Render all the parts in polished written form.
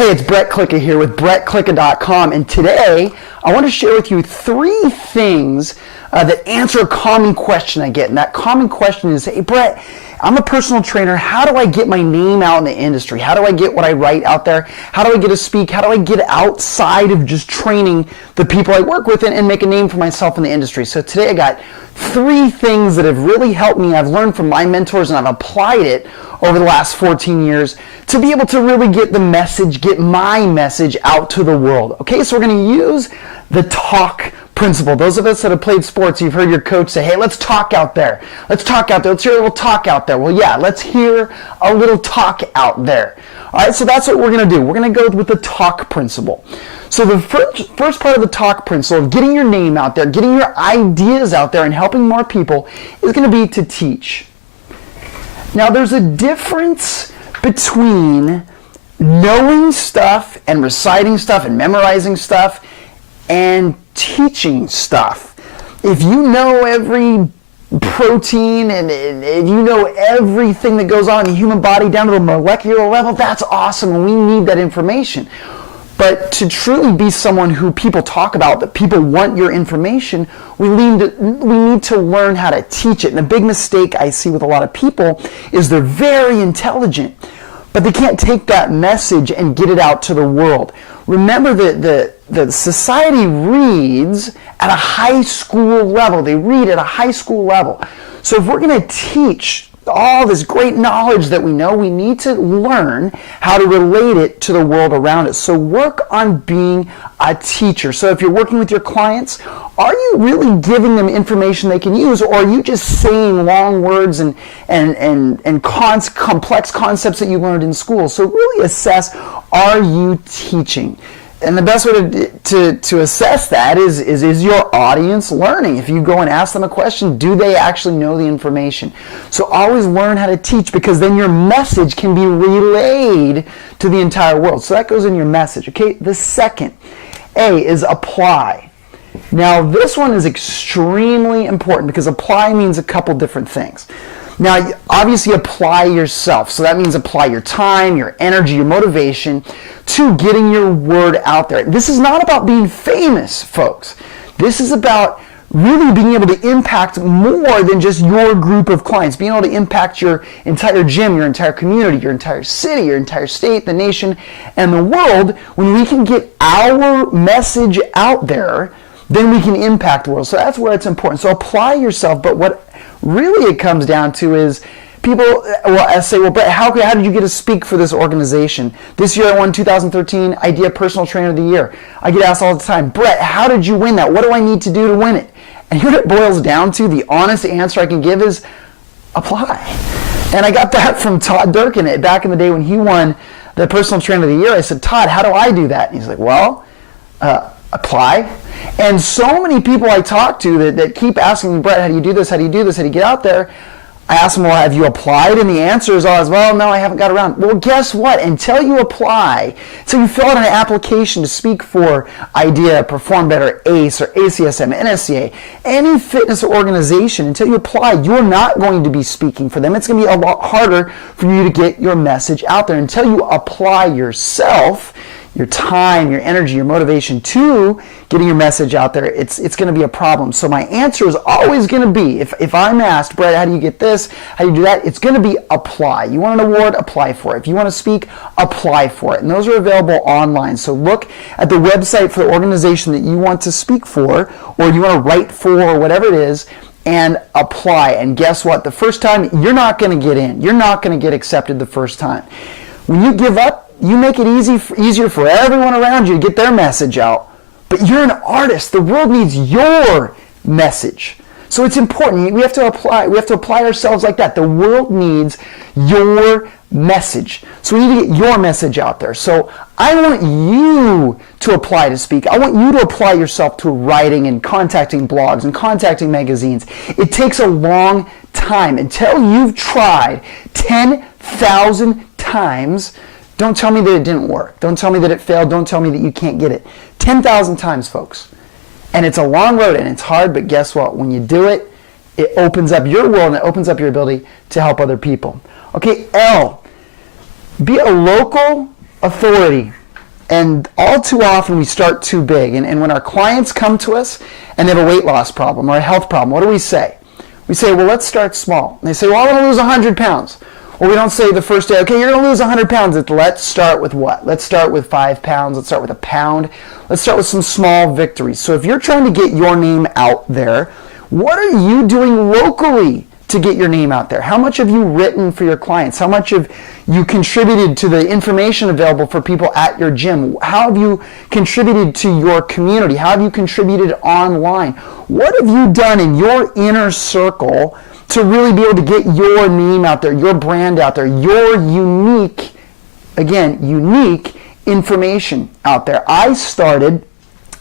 Hey, it's Brett Klika here with BrettKlika.com, and today I want to share with you three things that answer a common question I get. And that common question is, hey Brett, I'm a personal trainer. How do I get my name out in the industry? How do I get what I write out there? How do I get to speak? How do I get outside of just training the people I work with and make a name for myself in the industry? So today I got three things that have really helped me. I've learned from my mentors and I've applied it over the last 14 years to be able to really get the message, get my message out to the world. Okay, so we're going to use the talk principle. Those of us that have played sports, you've heard your coach say, hey, let's talk out there. Let's talk out there. Let's hear a little talk out there. Well, yeah, let's hear a little talk out there. All right, so that's what we're going to do. We're going to go with the talk principle. So the first part of the talk principle of getting your name out there, getting your ideas out there and helping more people is going to be to teach. Now, there's a difference between knowing stuff and reciting stuff and memorizing stuff and teaching stuff. If you know every protein and if you know everything that goes on in the human body down to the molecular level, that's awesome, and we need that information. But to truly be someone who people talk about, that people want your information, we need to learn how to teach it. And the big mistake I see with a lot of people is they're very intelligent, but they can't take that message and get it out to the world. Remember that the society reads at a high school level. They read at a high school level. So if we're going to teach all this great knowledge that we know, we need to learn how to relate it to the world around us. So work on being a teacher. So if you're working with your clients, are you really giving them information they can use, or are you just saying long words and complex concepts that you learned in school? So really assess, are you teaching? And the best way to assess that is your audience learning? If you go and ask them a question, do they actually know the information? So always learn how to teach, because then your message can be relayed to the entire world. So that goes in your message. Okay. The second A is apply. Now this one is extremely important because apply means a couple different things. Now, obviously apply yourself. So that means apply your time, your energy, your motivation to getting your word out there. This is not about being famous, folks. This is about really being able to impact more than just your group of clients, being able to impact your entire gym, your entire community, your entire city, your entire state, the nation, and the world. When we can get our message out there, then we can impact the world. So that's where it's important. So apply yourself, but what really it comes down to is people will say, well, Brett, how did you get to speak for this organization? This year I won 2013 Idea Personal Trainer of the Year. I get asked all the time, Brett, how did you win that? What do I need to do to win it? And what it boils down to, the honest answer I can give is apply. And I got that from Todd Durkin back in the day when he won the Personal Trainer of the Year. I said, Todd, how do I do that? And he's like, well, apply. And so many people I talk to that keep asking me, Brett, how do you do this? How do you do this? How do you get out there? I ask them, well, have you applied? And the answer is always, well, no, I haven't got around. Well, guess what? Until you apply, so you fill out an application to speak for IDEA, Perform Better, ACE, or ACSM, NSCA, any fitness organization, until you apply, you're not going to be speaking for them. It's going to be a lot harder for you to get your message out there. Until you apply yourself, your time, your energy, your motivation to getting your message out there, it's going to be a problem. So my answer is always going to be, if I'm asked, Brett, how do you get this? How do you do that? It's going to be apply. You want an award? Apply for it. If you want to speak, apply for it. And those are available online. So look at the website for the organization that you want to speak for, or you want to write for, or whatever it is, and apply. And guess what? The first time, you're not going to get in. You're not going to get accepted the first time. When you give up, you make it easier for everyone around you to get their message out. But you're an artist. The world needs your message. So it's important. We have to apply ourselves like that. The world needs your message. So we need to get your message out there. So I want you to apply to speak. I want you to apply yourself to writing and contacting blogs and contacting magazines. It takes a long time. Until you've tried 10,000 times, don't tell me that it didn't work. Don't tell me that it failed. Don't tell me that you can't get it. 10,000 times, folks. And it's a long road and it's hard, but guess what? When you do it, it opens up your world and it opens up your ability to help other people. Okay, L. Be a local authority. And all too often we start too big. And when our clients come to us and they have a weight loss problem or a health problem, what do we say? We say, well, let's start small. And they say, well, I want to lose 100 pounds. Well, we don't say the first day, okay, you're going to lose 100 pounds. Let's start with what? Let's start with 5 pounds. Let's start with a pound. Let's start with some small victories. So if you're trying to get your name out there, what are you doing locally to get your name out there? How much have you written for your clients? How much have you contributed to the information available for people at your gym? How have you contributed to your community? How have you contributed online? What have you done in your inner circle to really be able to get your name out there, your brand out there, your unique, again, unique information out there? I started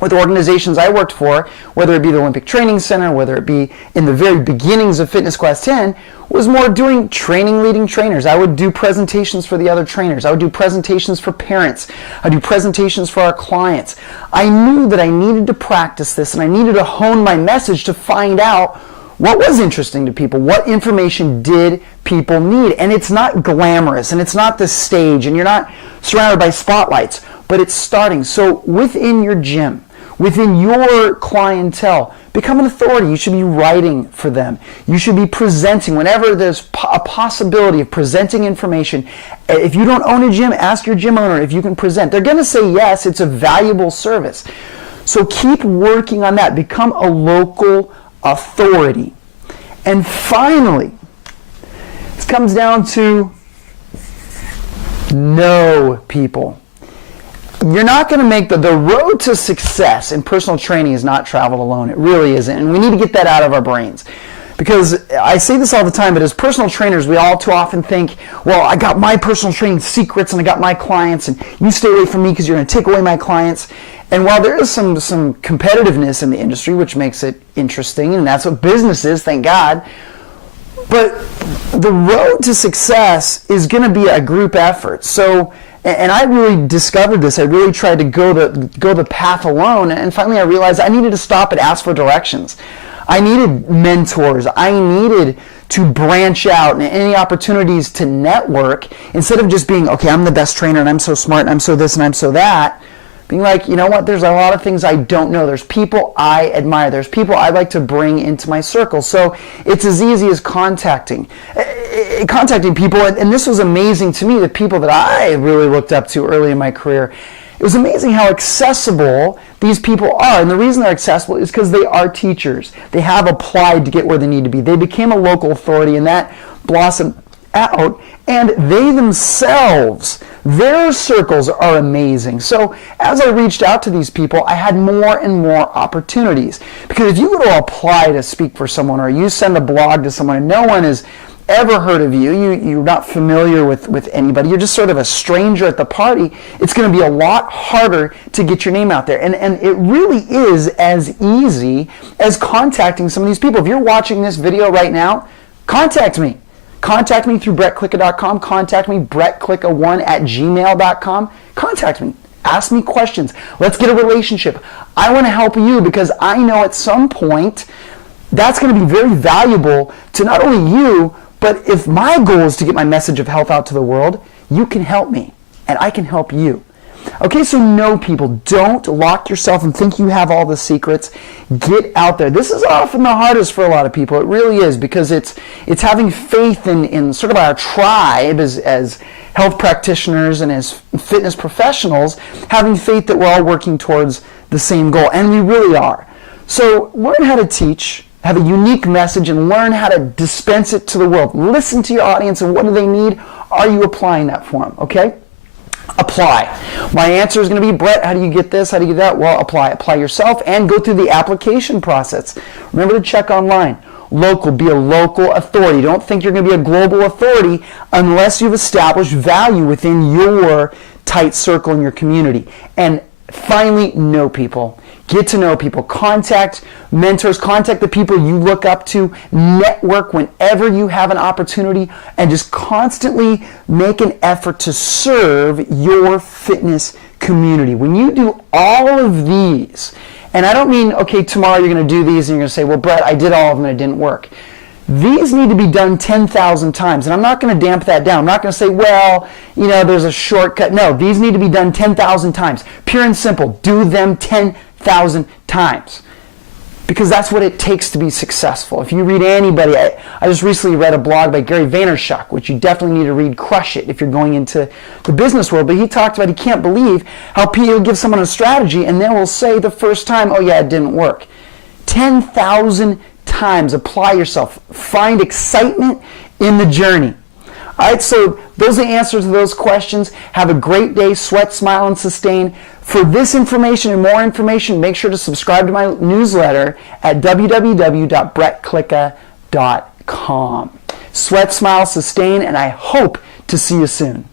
with organizations I worked for, whether it be the Olympic Training Center, whether it be in the very beginnings of Fitness Class 10, was more doing training leading trainers. I would do presentations for the other trainers. I would do presentations for parents. I would do presentations for our clients. I knew that I needed to practice this and I needed to hone my message to find out what was interesting to people, what information did people need. And it's not glamorous and it's not the stage and you're not surrounded by spotlights, but it's starting. So within your gym, within your clientele, become an authority. You should be writing for them. You should be presenting whenever there's a possibility of presenting information. If you don't own a gym, ask your gym owner if you can present. They're going to say yes. It's a valuable service. So keep working on that. Become a local authority. And finally, it comes down to know people. You're not going to make the road to success in personal training is not traveled alone. It really isn't. And we need to get that out of our brains. Because I say this all the time, but as personal trainers, we all too often think, well, I got my personal training secrets and I got my clients and you stay away from me because you're going to take away my clients. And while there is some competitiveness in the industry, which makes it interesting, and that's what business is, thank God, but the road to success is going to be a group effort. So, and I really discovered this. I really tried to go the path alone, and finally I realized I needed to stop and ask for directions. I needed mentors. I needed to branch out and any opportunities to network instead of just being, okay, I'm the best trainer and I'm so smart and I'm so this and I'm so that. Being like, you know what, there's a lot of things I don't know. There's people I admire. There's people I'd like to bring into my circle. So it's as easy as contacting people. And this was amazing to me, the people that I really looked up to early in my career. It was amazing how accessible these people are. And the reason they're accessible is because they are teachers. They have applied to get where they need to be. They became a local authority, and that blossomed out. And they themselves, their circles are amazing. So as I reached out to these people, I had more and more opportunities. Because if you go to apply to speak for someone, or you send a blog to someone and no one has ever heard of you, you're not familiar with anybody, you're just sort of a stranger at the party, it's going to be a lot harder to get your name out there. And it really is as easy as contacting some of these people. If you're watching this video right now, contact me. Contact me through brettklicka.com. Contact me, brettklicka1@gmail.com. Contact me. Ask me questions. Let's get a relationship. I want to help you because I know at some point that's going to be very valuable to not only you, but if my goal is to get my message of health out to the world, you can help me and I can help you. Okay, so know people. Don't lock yourself and think you have all the secrets. Get out there. This is often the hardest for a lot of people. It really is, because it's having faith in sort of our tribe as health practitioners and as fitness professionals, having faith that we're all working towards the same goal, and we really are. So learn how to teach, have a unique message, and learn how to dispense it to the world. Listen to your audience and what do they need? Are you applying that for them? Okay? Apply. My answer is going to be, Brett, how do you get this? How do you get that? Well, apply. Apply yourself and go through the application process. Remember to check online. Local. Be a local authority. Don't think you're going to be a global authority unless you've established value within your tight circle in your community. And finally, know people. Get to know people. Contact mentors. Contact the people you look up to. Network whenever you have an opportunity, and just constantly make an effort to serve your fitness community. When you do all of these, and I don't mean, okay, tomorrow you're going to do these and you're going to say, well, Brett, I did all of them and it didn't work. These need to be done 10,000 times. And I'm not going to damp that down. I'm not going to say, well, there's a shortcut. No, these need to be done 10,000 times. Pure and simple. Do them 10,000 times. Because that's what it takes to be successful. If you read anybody, I just recently read a blog by Gary Vaynerchuk, which you definitely need to read, Crush It, if you're going into the business world. But he talked about he can't believe how people give someone a strategy and then will say the first time, oh yeah, it didn't work. 10,000 times. Apply yourself. Find excitement in the journey. All right, so those are the answers to those questions. Have a great day. Sweat, smile, and sustain. For this information and more information, make sure to subscribe to my newsletter at www.brettklika.com. Sweat, smile, sustain, and I hope to see you soon.